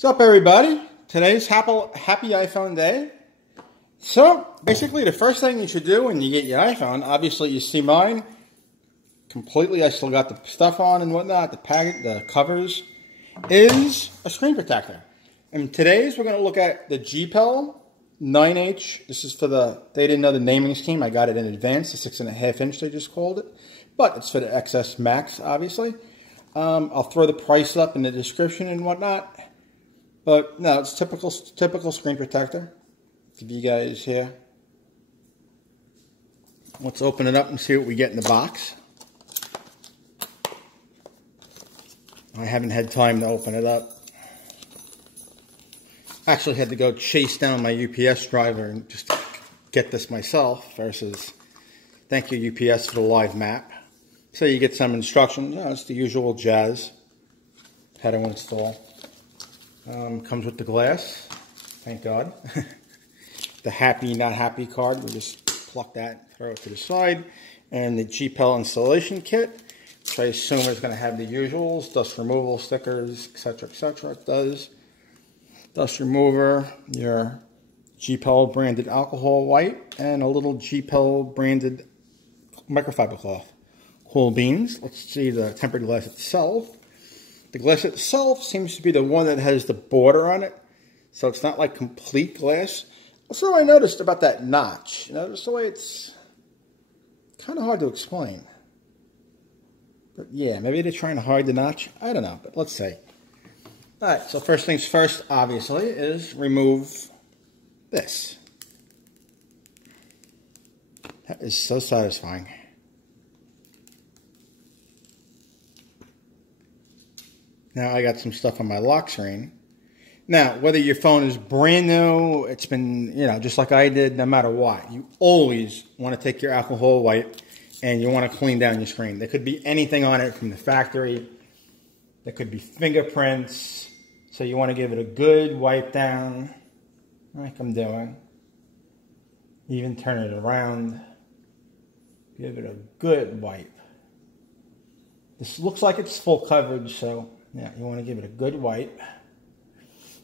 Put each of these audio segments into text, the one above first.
What's up, everybody? Today's happy iPhone day. So, basically, the first thing you should do when you get your iPhone, obviously you see mine, completely, I still got the stuff on and whatnot, the covers, is a screen protector. And today's we're going to look at the Gpel 9H. This is for they didn't know the naming scheme. I got it in advance, the 6.5 inch they just called it. But it's for the XS Max, obviously. I'll throw the price up in the description and whatnot. But no, it's typical screen protector. Give you guys here. Let's open it up and see what we get in the box. I haven't had time to open it up. Actually had to go chase down my UPS driver and just get this myself versus thank you UPS for the live map. So you get some instructions. It's the usual jazz. How to install. Comes with the glass, thank God. The happy, not happy card, we just pluck that, throw it to the side. And the Gpel installation kit, which I assume is going to have the usuals, dust removal stickers, etc., etc. It does. Dust remover, your Gpel branded alcohol wipe, and a little Gpel branded microfiber cloth. Cool beans. Let's see the tempered glass itself. The glass itself seems to be the one that has the border on it, so it's not like complete glass. Also, I noticed about that notch. You know, just the way it's kind of hard to explain. But yeah, maybe they're trying to hide the notch. I don't know, but let's see. All right, so first things first, obviously, is remove this. That is so satisfying. Now I got some stuff on my lock screen. Now, whether your phone is brand new, it's been, just like I did, no matter what, you always want to take your alcohol wipe and you want to clean down your screen. There could be anything on it from the factory. There could be fingerprints. So you want to give it a good wipe down, like I'm doing. Even turn it around. Give it a good wipe. This looks like it's full coverage, so yeah, you want to give it a good wipe.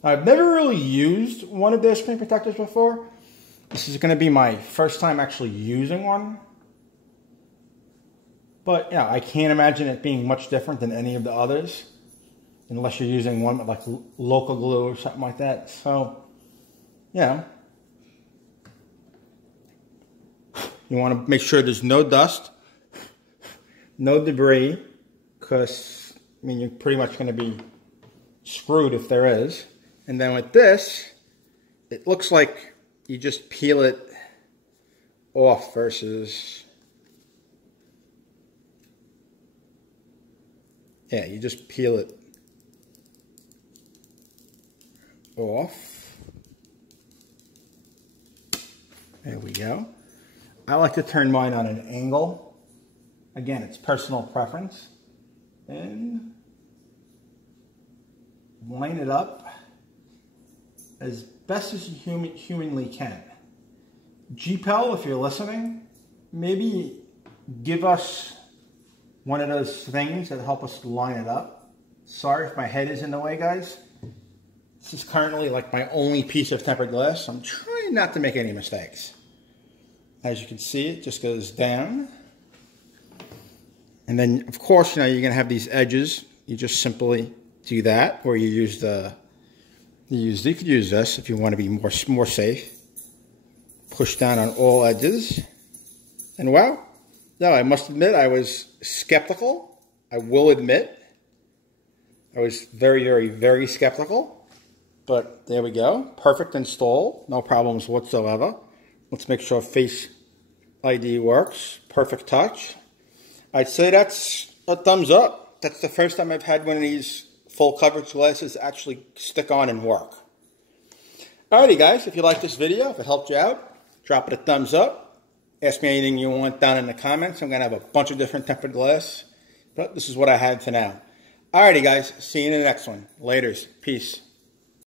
I've never really used one of their screen protectors before. This is going to be my first time actually using one. But, I can't imagine it being much different than any of the others. Unless you're using one with like local glue or something like that. So, you want to make sure there's no dust, no debris, because you're pretty much going to be screwed if there is. And then with this, it looks like you just peel it off versus, you just peel it off. There we go. I like to turn mine on an angle. Again, it's personal preference. And line it up as best as you humanly can. Gpel, if you're listening, maybe give us one of those things that help us line it up. Sorry if my head is in the way, guys. This is currently like my only piece of tempered glass. I'm trying not to make any mistakes. As you can see, it just goes down. And then, of course, you're going to have these edges. You just simply do that, or you use you could use this if you want to be more safe. Push down on all edges. And wow, no, I must admit I was skeptical. I will admit. I was very, very, very skeptical. But there we go. Perfect install. No problems whatsoever. Let's make sure Face ID works. Perfect touch. I'd say that's a thumbs up. That's the first time I've had one of these full coverage glasses actually stick on and work. Alrighty guys, if you like this video, if it helped you out, drop it a thumbs up. Ask me anything you want down in the comments. I'm going to have a bunch of different tempered glass. But this is what I had for now. Alrighty guys, see you in the next one. Laters. Peace.